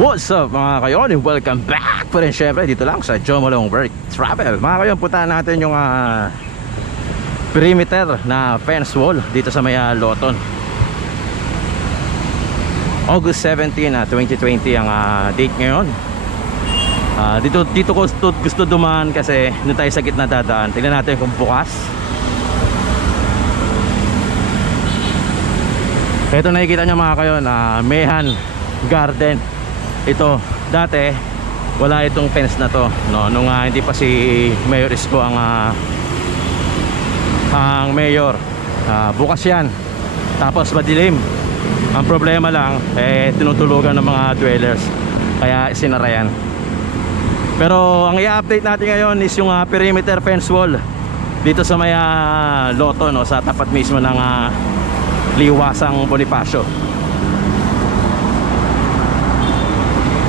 What's up mga kayon? Welcome back pa rin syempre dito lang sa Joe Malong Work Travel. Mga kayon, puntahan natin yung perimeter na fence wall dito sa may Loton. August 17, 2020 ang date ngayon. Dito ko gusto dumaan kasi doon tayo sa gitna dadaan. Tingnan natin kung bukas. Ito nakikita nyo mga kayon, Mehan Garden. Ito, dati wala itong fence na to, no? Nung hindi pa si Mayor Isko ang mayor. Bukas yan, tapos madilim. Ang problema lang, tinutulugan ng mga dwellers, kaya sinara yan. Pero ang i-update natin ngayon is yung perimeter fence wall dito sa may Loto, no? Sa tapat mismo ng Liwasang Bonifacio.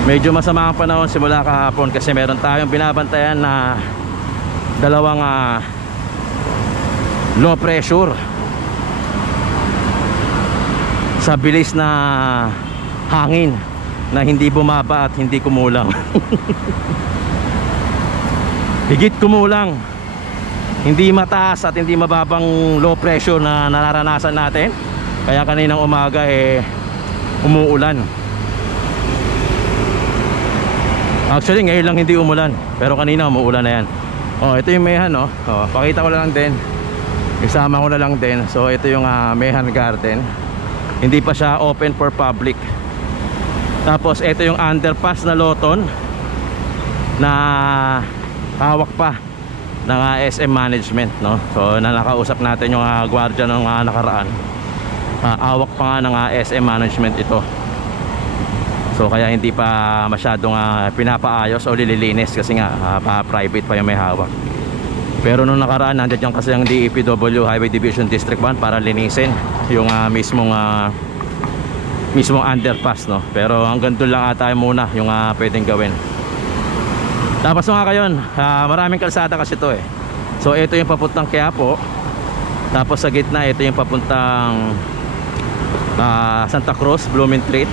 Medyo masama ang panahon simula kahapon kasi meron tayong binabantayan na dalawang low pressure sa bilis na hangin na hindi bumaba at hindi kumulang. Higit kumulang, hindi mataas at hindi mababang low pressure na nararanasan natin. Kaya kaninang umaga umuulan. Actually ngayon lang hindi umulan, pero kanina umuulan na yan. Ito yung Mehan, no? Pakita ko na lang din, isama ko na lang din. So ito yung Mehan Garden. Hindi pa siya open for public. Tapos ito yung underpass na Loton na hawak pa ng SM Management, no? So nakausap natin yung gwardiya ng nakaraan. Hawak pa nga ng SM Management ito. So kaya hindi pa masyadong pinapaayos o lililinis kasi nga private pa yung may hawak. Pero nung nakaraan nandiyan kasi ang DEPW Highway Division District 1 para linisin yung mismong underpass, no? Pero hanggang doon lang ata muna yung pwedeng gawin. Tapos mga kayon, maraming kalsada kasi ito So ito yung papuntang Quiapo. Tapos sa gitna ito yung papuntang Santa Cruz, Blumentritt,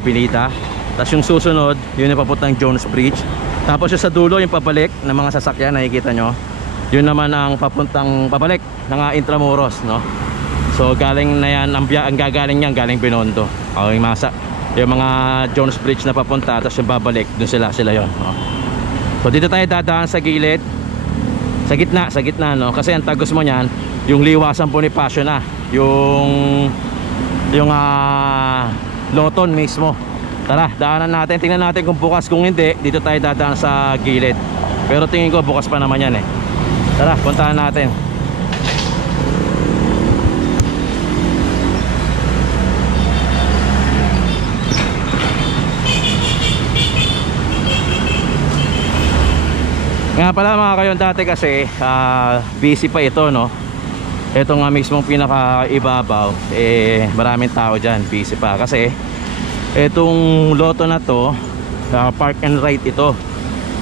Pinita. Tapos yung susunod, yun yung papuntang Jones Bridge. Tapos yung sa dulo, yung pabalik ng mga sasakyan, nakikita nyo, yun naman ang papuntang pabalik ng Intramuros, no? So galing na yan, ang gagaling yan, galing Binondo. Yung mga Jones Bridge na papunta, tapos yung babalik, dun sila yon, no? So dito tayo dadaan sa gilid, sa gitna, no? Kasi ang tagos mo nyan, yung Liwasang Bonifacio na, yung Loton mismo. Tara, daanan natin, tingnan natin kung bukas. Kung hindi, dito tayo dadaan sa gilid. Pero tingin ko bukas pa naman yan Tara, puntahan natin. Nga pala mga kayon, dati kasi busy pa ito, no? Ito nga mismong pinakaibabaw, maraming tao dyan, busy pa. Kasi itong Loto na to, park and ride ito.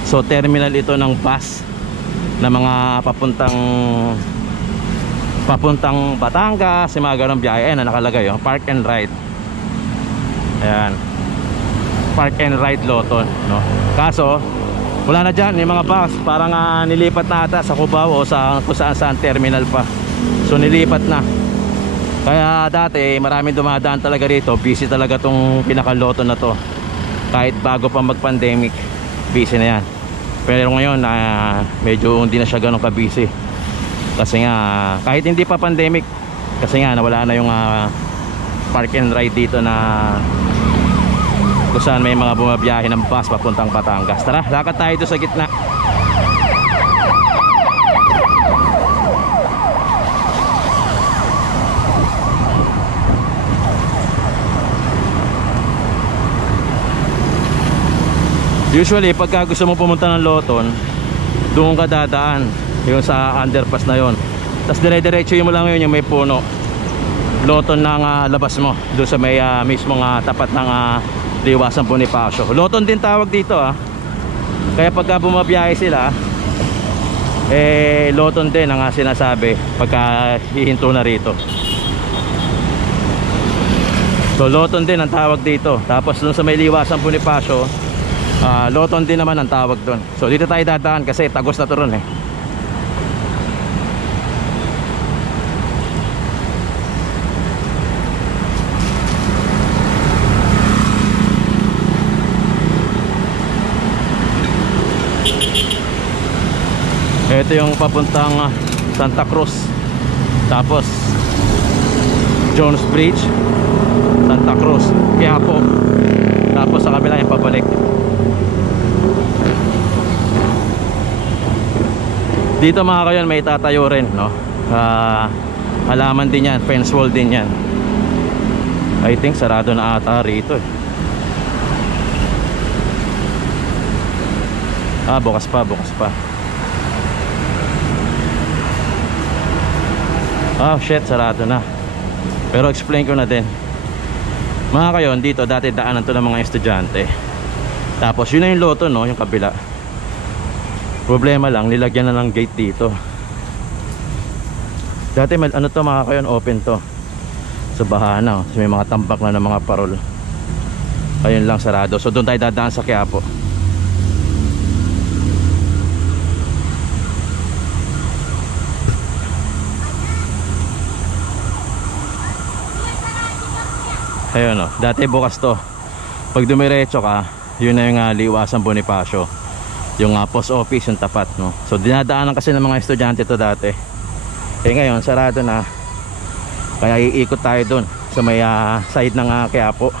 So terminal ito ng bus na mga papuntang Batangas, mga ganong biyahe. Ayan na nakalagay, park and ride. Ayan, park and ride Loton, no? Kaso wala na dyan yung mga bus, parang nilipat na ata sa Cubao o sa kung saan terminal pa. So nilipat na. Kaya dati maraming dumadaan talaga rito. Busy talaga tong pinaka-Loto na to. Kahit bago pa mag-pandemic, busy na yan. Pero ngayon medyo hindi na siya ganun ka-busy. Kasi nga kahit hindi pa pandemic, kasi nga nawala na yung park and ride dito na kung saan may mga bumabiyahe ng bus papuntang Batangas. Tara, lakad tayo dito sa gitna. Usually pagka gusto mo pumunta ng Loton, doon ka dadaan, yung sa underpass na yon. Tapos dire-diretso mo lang yun, yung may puno. Loton ng labas mo, doon sa may mismong tapat ng Liwasang Bonifacio. Loton din tawag dito Kaya pagka bumabiyahe sila, Loton din ang sinasabi pagka hihinto na rito. So Loton din ang tawag dito. Tapos dun sa may Liwasang Bonifacio, Loton din naman ang tawag dun. So dito tayo dadaan kasi tagos na to ron eh. Ito yung papuntang Santa Cruz. Tapos Jones Bridge, Santa Cruz, Quiapo. Tapos sa kabila yung pabalik. Dito mga kayon may tatayo rin, no? Halaman din yan, fence wall din yan. I think sarado na ata rito eh. Bukas pa, bukas pa. Shit, sarado na. Pero explain ko na din. Mga kayon, dito dati daanan to ng mga estudyante. Tapos yun na yung Loto, no? Yung kabila. Problema lang, nilagyan na ng gate dito. Dati ano to mga kayon, open to. Sa bahana, so may mga tambak na ng mga parol. Ayun lang, sarado. So doon tayo dadaan sa Quiapo. Ayun o, dati bukas to. Pag dumiretso ka, yun na yung Liwasang Bonifacio. Yung post office, yung tapat, no? So dinadaanan kasi ng mga estudyante to dati. Ngayon, sarado na. Kaya iikot tayo dun sa may side ng Quiapo.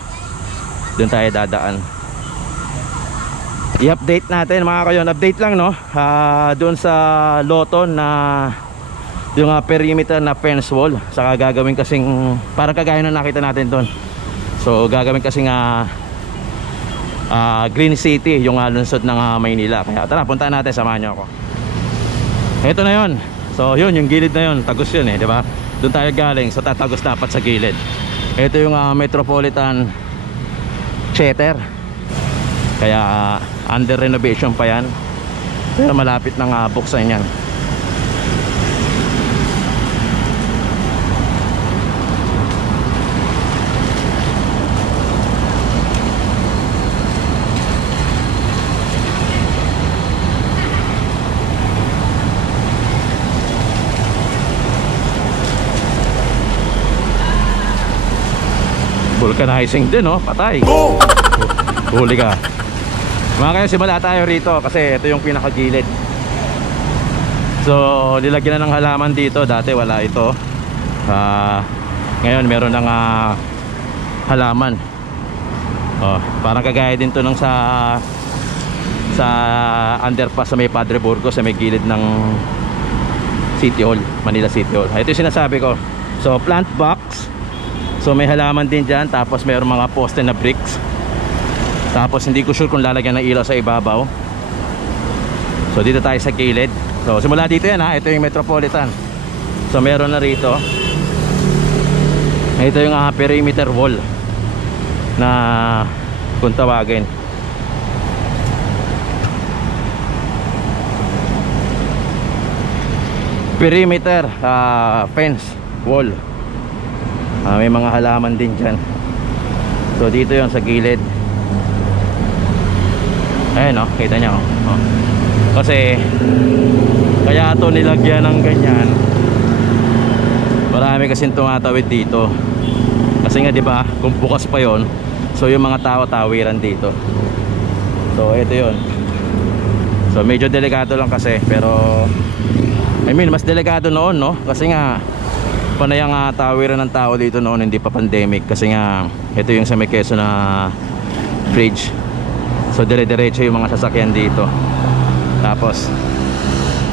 Dun tayo dadaan. I-update natin mga kayon. Update lang, no? Dun sa Loton na yung perimeter na fence wall. Saka gagawin kasing parang kagaya na nakita natin dun. So gagawin kasi Green City yung lungsod ng Maynila. Kaya tara, punta natin, samahan nyo ako. Ito na yun. So yun, yung gilid na yun, tagos yun eh, di ba? Doon tayo galing, so tatagos dapat sa gilid. Ito yung Metropolitan Theater. Kaya under renovation pa yan. Pero malapit ng buksan yan. Vulcanizing din, no? Patay. Huli ka. Mga kaya simula tayo rito kasi ito yung pinakagilid. So nilagyan na ng halaman dito. Dati wala ito. Ngayon meron ng halaman. Parang kagaya din to nung sa underpass sa may Padre Burgos, sa may gilid ng City Hall, Manila City Hall. Ito yung sinasabi ko. So plant box. So may halaman din dyan. Tapos mayroong mga poste na bricks. Tapos hindi ko sure kung lalagyan ng ilaw sa ibabaw. So dito tayo sa gilid. So simula dito yan ha. Ito yung Metropolitan. So meron na rito. Ito yung perimeter wall na kung tawagin. Perimeter fence wall. May mga halaman din dyan. So dito yon sa gilid. Ayan kita nyo Kasi kaya ito nilagyan ng ganyan. Marami kasing tumatawid dito. Kasi nga diba, kung bukas pa yon, so yung mga tao tawiran dito. So ito yon. So medyo delikado lang kasi. Pero mas delikado noon, no? Kasi nga panay ang tawiran ng tao dito noon, hindi pa pandemic. Kasi nga ito yung sa may Quezon na bridge. So dire-diretso yung mga sasakyan dito. Tapos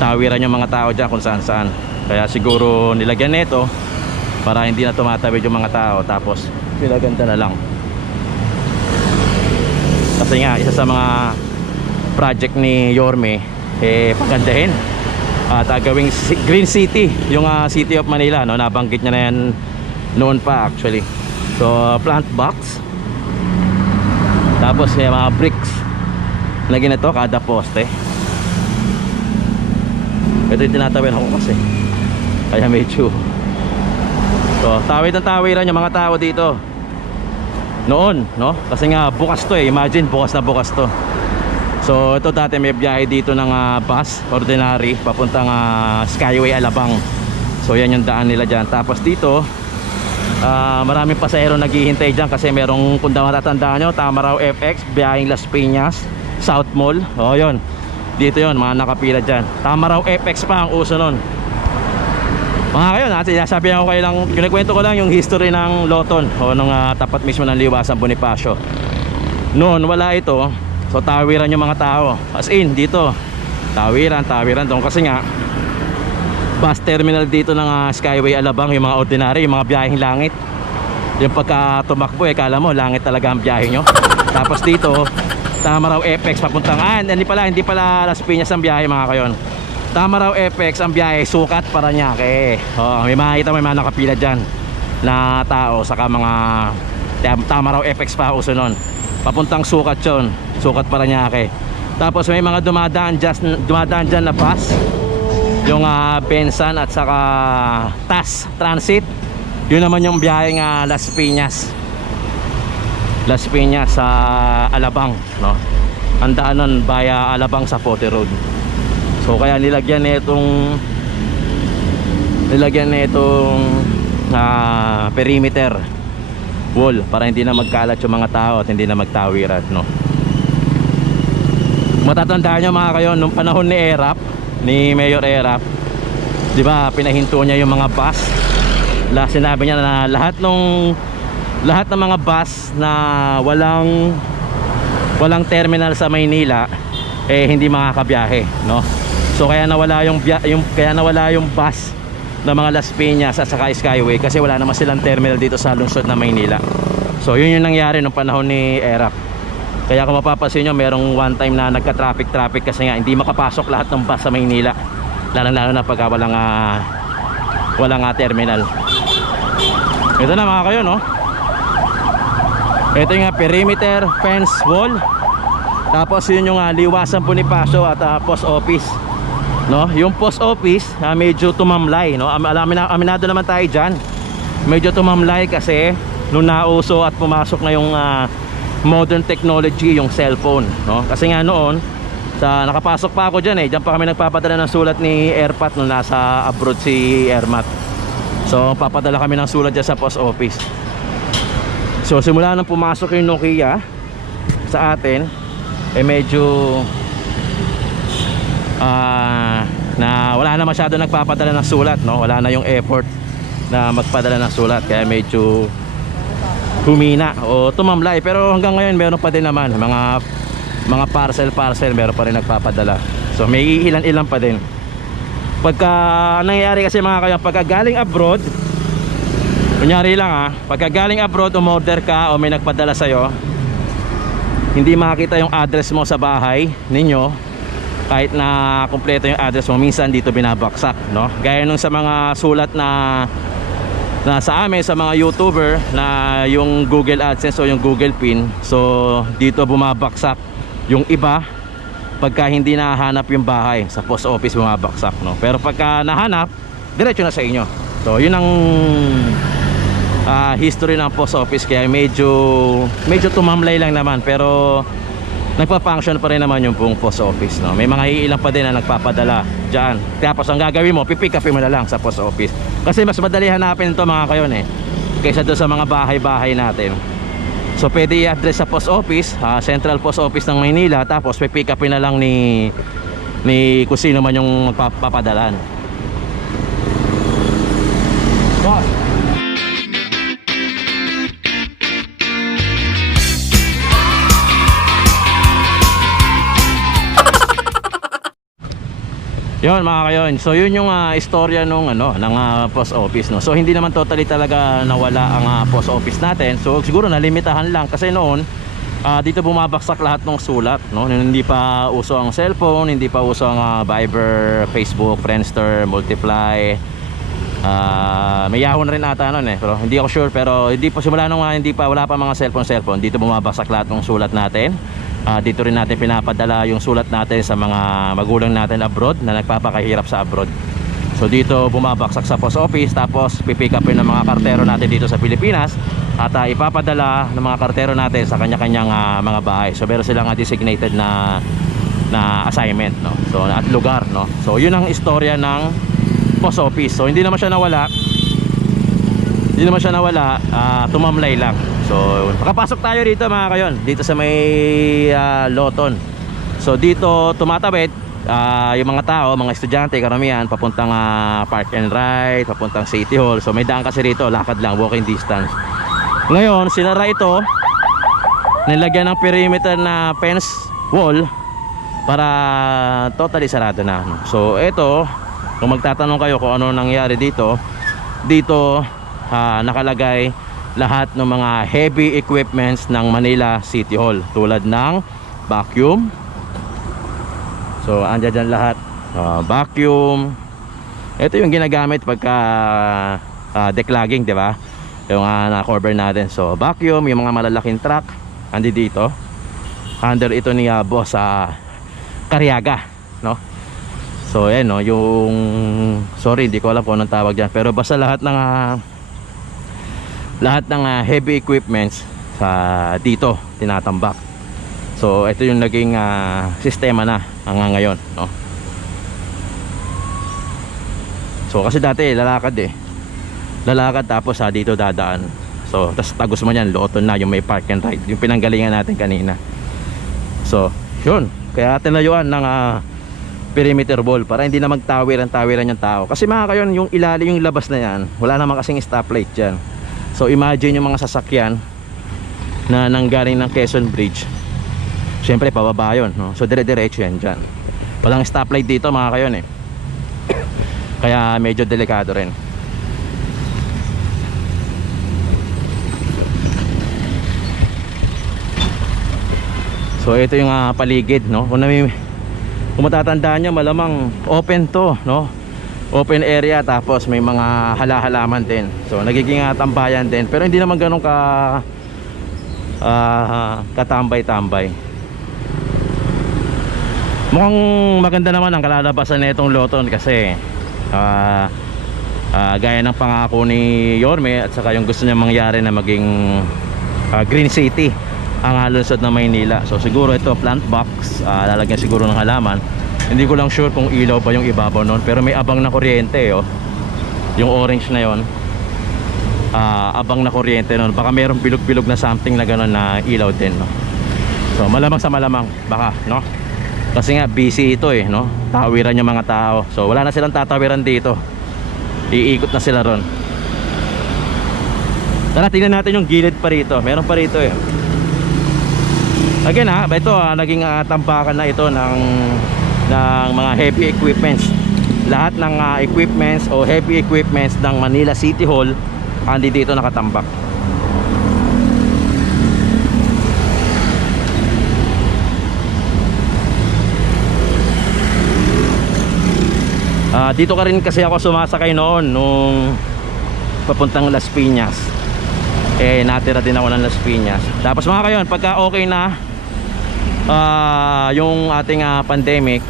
tawiran yung mga tao dyan kung saan saan. Kaya siguro nilagyan nito para hindi na tumatawid yung mga tao. Tapos pinaganda na lang. Kasi nga isa sa mga project ni Yorme pagandahin at gawing Green City yung City of Manila, no? Nabanggit niya na yan noon pa actually. So plant box. Tapos yung mga bricks na ginito kada poste. Ito yung tinatawid ako kasi. Kaya medyo so tawid ng tawiran yung mga tao dito. noon, no? Kasi nga bukas to eh, imagine bukas na bukas to. So ito dati may biyahe dito ng bus, ordinary, papuntang Skyway Alabang. So yan yung daan nila dyan. Tapos dito maraming pasahero naghihintay dyan kasi merong, kung matatandaan nyo, Tamaraw FX, biyaheng Las Piñas, South Mall. O yun, dito yun, mga nakapila dyan. Tamaraw FX pa ang uso nun. Mga kayo, sinasabi ako kayo lang, kinikwento ko lang yung history ng Loton o nung tapat mismo ng Liwasan Bonifacio. Noon wala ito, so tawiran yung mga tao. As in, dito tawiran doon kasi nga bus terminal dito ng Skyway Alabang, yung mga ordinary, yung mga biyaheng langit. Yung pagka tumakbo kala mo langit talaga ang biyahe nyo. Tapos dito Tamaraw FX papuntang hindi pala Las Piñas ang biyahe mga kayon. Tamaraw FX ang biyahe, Sukat, Parañaque. May makikita, may mga nakapila dyan na tao, saka mga Tamaraw FX pa uso nun. Papuntang Sukat yun, Sukat, Parañaque. Tapos may mga dumadaan dyan na bus, yung Bensan at saka TAS Transit. Yun naman yung biyaheng Las Piñas sa Alabang, no? Ang daan nun via Alabang sa Pote Road. So kaya nilagyan nitong perimeter wall para hindi na magkalat yung mga tao at hindi na magtawiran, no? Matatandaan nyo mga kayo, nung panahon ni Erap, ni Mayor Erap, di ba, pinahinto niya yung mga bus. Sinabi niya na lahat ng mga bus na walang terminal sa Maynila hindi makakabiyahe, no? So kaya nawala yung bus ng mga Las Piñas at saka Skyway kasi wala naman silang terminal dito sa lungsod na Maynila. So yun yung nangyari nung panahon ni Erap. Kaya kung mapapansin nyo, merong one time na nagka-traffic kasi nga hindi makapasok lahat ng bus sa Maynila, lalo na pagka walang terminal. Ito na mga kayo, no? Ito yung perimeter fence wall. Tapos yun yung Liwasan Bonifacio at post office, no? Yung post office medyo tumamlay, no? Aminado naman tayo dyan, medyo tumamlay kasi nung nauso at pumasok na yung modern technology, yung cellphone, no? Kasi nga noon nakapasok pa ako dyan dyan pa kami nagpapadala ng sulat ni Airpat nung nasa abroad si Airmat. So papadala kami ng sulat dyan sa post office. So simula nang pumasok yung Nokia sa atin, medyo na wala na masyado nagpapadala ng sulat, no? Wala na yung effort na magpadala ng sulat, kaya medyo humina o tumamlay. Pero hanggang ngayon meron pa din naman mga parcel meron pa rin nagpapadala. So may ilan pa din. Pagka nangyayari kasi mga kayo, pagka galing abroad, kunyari lang pagka galing abroad, umorder ka o may nagpadala sa'yo, hindi makita yung address mo sa bahay ninyo, kahit na kumpleto yung address mo, minsan dito binabaksak, no? Gaya nung sa mga sulat na sa amin, sa mga YouTuber, na yung Google AdSense o yung Google Pin. So dito bumabaksak yung iba pagka hindi nahanap yung bahay, sa post office bumabaksak, no? Pero pagka nahanap, diretso na sa inyo. So yun ang history ng post office, kaya medyo tumamlay lang naman, pero nagpa-function pa rin naman yung pong post office, no? May mga iilan pa din na nagpapadala dyan. Tapos ang gagawin mo, pipick up mo na lang sa post office, kasi mas madali hanapin ito mga kayon kaysa doon sa mga bahay-bahay natin. So pwede i-address sa post office, Central Post Office ng Maynila, tapos pipick up na lang ni kung sino man yung magpapadalan. Yun mga kayon, so yun yung istorya nung ng post office, no. So hindi naman totally talaga nawala ang post office natin. So siguro nalimitahan lang kasi noon dito bumabaksak lahat ng sulat, no. Hindi pa uso ang cellphone, hindi pa uso ang Viber, Facebook, Friendster, Multiply. May Yahoo na rin ata noon pero hindi ako sure. Pero hindi pa simula nung wala pa mga cellphone, dito bumabaksak lahat ng sulat natin. Dito rin natin pinapadala yung sulat natin sa mga magulang natin abroad na nagpapakahirap sa abroad. So dito bumabaksak sa post office, tapos pipick upin ng mga kartero natin dito sa Pilipinas, at ipapadala ng mga kartero natin sa kanya-kanyang mga bahay. So meron silang designated na assignment, no? So at lugar, no? So yun ang istorya ng post office. So hindi naman siya nawala. Tumamlay lang. So nakapasok tayo dito mga kayon, dito sa may Loton. So dito tumatawid yung mga tao, mga estudyante, karamihan papuntang Park and Ride, papuntang City Hall. So may daan kasi rito, lakad lang, walking distance. Ngayon sinara ito, nilagyan ng perimeter na fence wall para totally sarado na. So ito, kung magtatanong kayo kung ano nangyari dito, nakalagay lahat ng mga heavy equipments ng Manila City Hall, tulad ng vacuum. So andyan dyan lahat, vacuum. Ito yung ginagamit pagka declogging, di ba? Yung na-cover natin. So vacuum, yung mga malalaking truck andi dito. Under ito ni boss Cariaga, no? So ayan, no, yung sorry, hindi ko alam kung anong tawag diyan, pero basta lahat ng heavy equipments dito tinatambak. So ito yung naging sistema na hanggang ngayon, no? So kasi dati lalakad tapos dito dadaan. So tas tagos mo yan, Loton na, yung may park and ride, yung pinanggalingan natin kanina. So yun, kaya tinayuan ng perimeter wall para hindi na magtawiran yung tao. Kasi mga kayon, yung ilalim, yung labas na yan, wala naman kasing stoplight dyan. So imagine yung mga sasakyan na nanggaling ng Quezon Bridge, syempre pababa yun, no? So dire-diretso yan dyan. Walang stoplight dito mga kayon eh. Kaya medyo delikado rin. So ito yung paligid, no? Kung matatandaan nyo, malamang open to, no? Open area, tapos may mga halaman din. So nagiging tambayan din, pero hindi naman ganun katambay-tambay. Mukhang maganda naman ang kalalabasan na itong Loton kasi gaya ng pangako ni Yorme at saka yung gusto niya mangyari na maging green city ang lungsod ng Maynila. So siguro ito plant box, lalagyan siguro ng halaman. Hindi ko lang sure kung ilaw ba yung ibabaw nun, pero may abang na kuryente, oh. Yung orange na yon, abang na kuryente nun. Baka mayroong bilog-bilog na something na gano'n na ilaw din, no? So malamang sa malamang, baka, no? Kasi nga busy ito eh, no? Tawiran yung mga tao. So wala na silang tatawiran dito, iikot na sila ron. Tara, tingnan natin yung gilid pa rito. Meron pa rito eh. Again ito naging tambakan na ito ng mga heavy equipments. Lahat ng equipments o heavy equipments ng Manila City Hall andi dito nakatambak. Dito ka rin kasi ako sumasakay noon nung papuntang Las Piñas. Natira din ako ng Las Piñas. Tapos mga kayon, pagka okay na yung ating pandemic,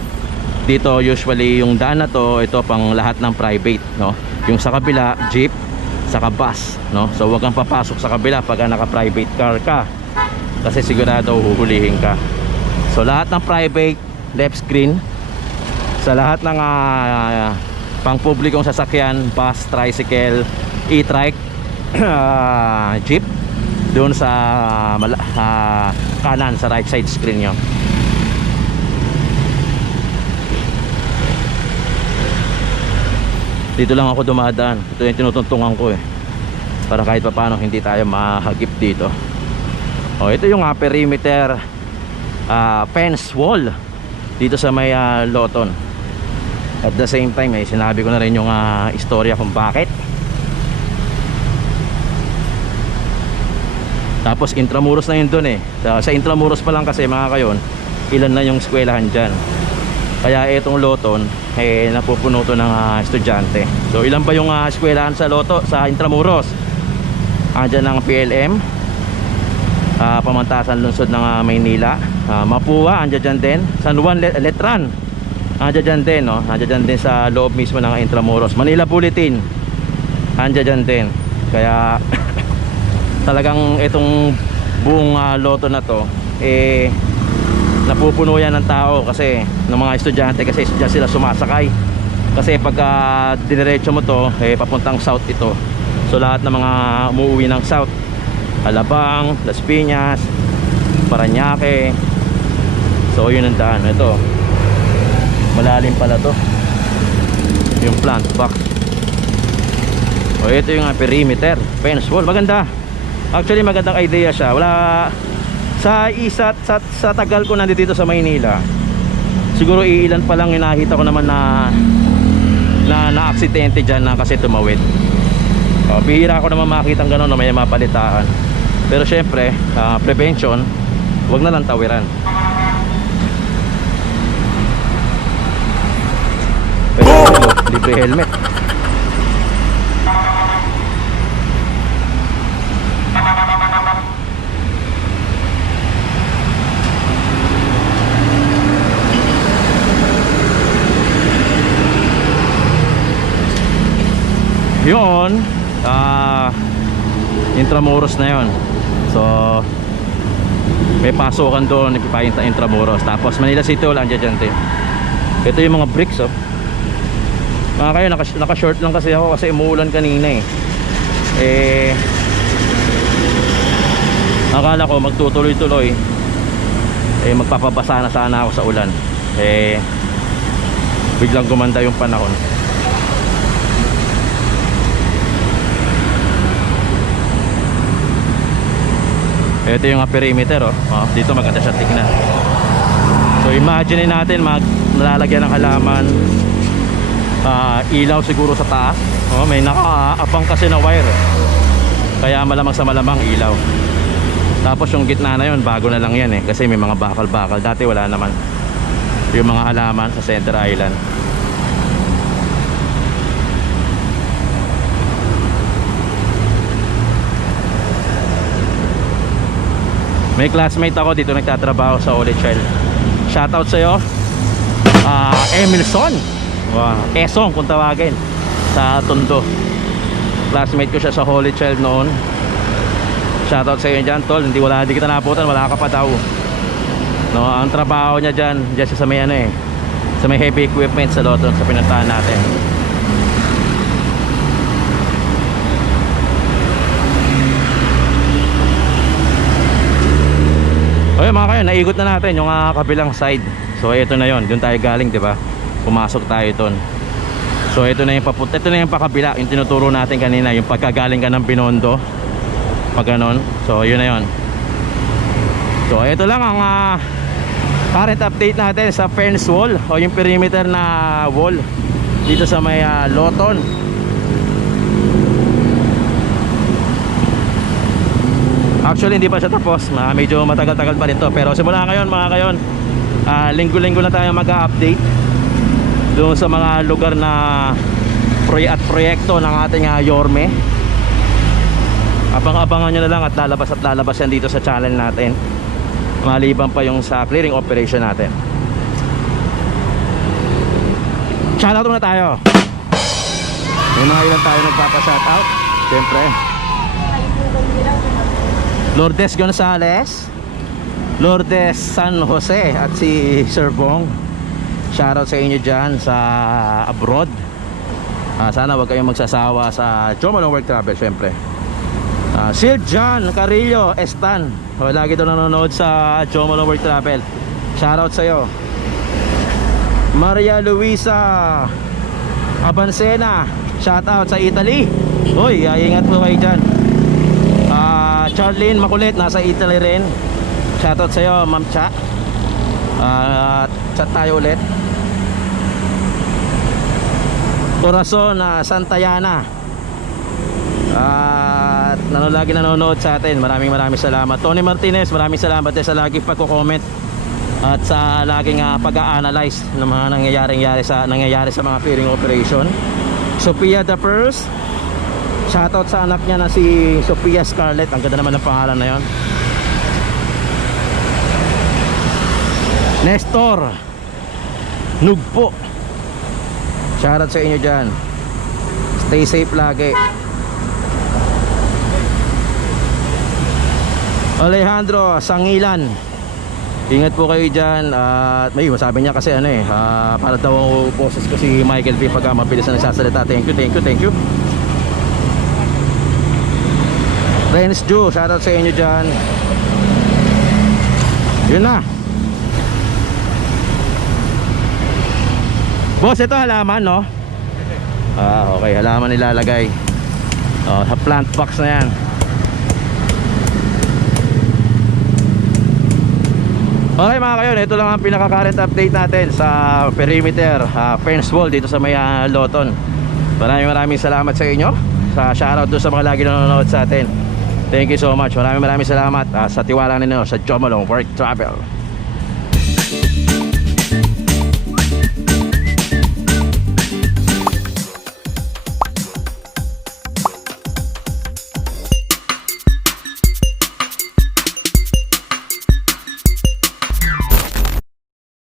dito usually yung daan na to, ito pang lahat ng private, no? Yung sa kabila jeep, saka bus, no? So wag kang papasok sa kabila pagka naka private car ka, kasi sigurado huhulihin ka. So lahat ng private, left screen. Sa lahat ng pang publikong sasakyan, bus, tricycle, e-trike, jeep, doon sa kanan, sa right side screen nyo. Dito lang ako dumadaan. Ito yung tinutuntungan ko eh, para kahit paano hindi tayo mahagip dito. Ito yung perimeter fence wall dito sa may Loton. At the same time sinabi ko na rin yung istorya kung bakit. Tapos Intramuros na yun dun eh. Sa Intramuros pa lang kasi mga kayon, ilan na yung eskwelahan dyan. Kaya itong Loton napupuno to ng estudyante. So ilan ba yung eskwelahan sa Intramuros? Andyan ang PLM, Pamantasan Lungsod ng Maynila, Mapua, andyan dyan din. San Juan Letran, andyan dyan din, no? Andyan dyan din sa loob mismo ng Intramuros. Manila Bulletin, andyan dyan din. Kaya talagang itong buong loto na to napupuno yan ng tao kasi ng mga estudyante, kasi dyan sila sumasakay. Kasi pagka diniretso mo to papuntang south ito, so lahat ng mga umuwi ng south, Alabang, Las Piñas, Parañaque, so yun ang daan. Ito malalim pala to, yung plant box. O ito yung perimeter fence wall, maganda. Actually magandang idea siya. Wala sa tagal ko nandito sa Maynila, siguro iilan pa lang yung nakita ko naman na aksidente dyan na kasi tumawid. Bihira ko naman makita ng gano'n na may mapalitaan. Pero syempre prevention, wag na lang tawiran. Pero libre helmet. Yun, Intramuros na yun. So may pasukan doon, ipipahintay Intramuros. Tapos Manila City Hall, andyan dyan. Ito yung mga bricks, oh. Mga kayo, naka-short lang kasi ako kasi umuulan kanina akala ko magtutuloy-tuloy magpapabasa na sana ako sa ulan. Biglang gumanda yung panahon. Ito yung perimeter, oh. Dito maganda siya tignan. So imagine natin nalalagyan ng halaman, ilaw siguro sa taas. May nakaabang kasi na wire, kaya malamang sa malamang ilaw. Tapos yung gitna na yun, bago na lang yan kasi may mga bakal-bakal. Dati wala naman yung mga halaman sa Center Island. May classmate ako dito nagtatrabaho sa Holy Child. Shoutout sa'yo, Emilson, Esong kung tawagin, sa Tondo. Classmate ko siya sa Holy Child noon. Shoutout sa'yo dyan, tol. Hindi kita naputan, wala ka pa daw. No, ang trabaho niya dyan siya sa may sa may heavy equipment sa Loton, sa pinuntahan natin. Okay mga kayo, naikot na natin yung kabilang side. So ito na yon, doon tayo galing, di ba? Pumasok tayo doon. So ito na yung papunta, ito na yung pakabila, yung tinuturo natin kanina, yung pagkagaling ka ng Binondo, pag ganon. So yun na yon. So ito lang ang current update natin sa fence wall o yung perimeter na wall dito sa may Loton. Actually hindi pa siya tapos, medyo matagal-tagal pa rin to. Pero simula ngayon mga kayon, linggo-linggo na tayo mag-update doon sa mga lugar na proyekto ng ating Yorme. Abang-abangan nyo na lang at lalabas yan dito sa channel natin, maliban pa yung sa clearing operation natin. Shoutout muna tayo. May mga ilan tayo nagpapa-shoutout. Siyempre Lourdes Gonzales, Lourdes San Jose, at si Sir Bong. Shoutout sa inyo dyan sa abroad. Sana wag kayong magsasawa sa Jomalong Work Travel. Siyempre Sir John Carillo Estan, lagi ito nanonood sa Jomalong Work Travel. Shoutout sa'yo. Maria Luisa Abansena, shoutout sa Italy. Uy, ingat po kayo dyan. Charlene Makulit, nasa Italy rin. Shoutout sa'yo, Ma'am Cha. Chat tayo ulit. Corazon Santayana, at lagi nanonood sa atin. Maraming salamat. Tony Martinez, maraming salamat din sa lagi pagko-comment at sa laging pag-a-analyze ng mga nangyayari sa mga clearing operation. Sophia the First, shoutout sa anak niya na si Sophia Scarlett. Ang ganda naman ng pangalan na yon. Nestor Nugpo, shoutout sa inyo dyan. Stay safe lagi. Alejandro Sangilan, ingat po kayo dyan. At may masabi niya kasi ano eh, para daw boses ko si Michael P pagka mabilis na nagsasalita. Thank you, thank you, thank you. Renz Ju, shoutout sa inyo dyan. Yun na. Boss, ito halaman, no? Okay, halaman nilalagay. Sa plant box na yan. Okay mga kayon, ito lang ang pinaka-current update natin sa perimeter fence wall dito sa may Loton. Maraming salamat sa inyo. Shoutout doon sa mga lagi nanonood sa atin. Thank you so much. Maraming salamat sa tiwala ninyo sa Jomolong Work Travel.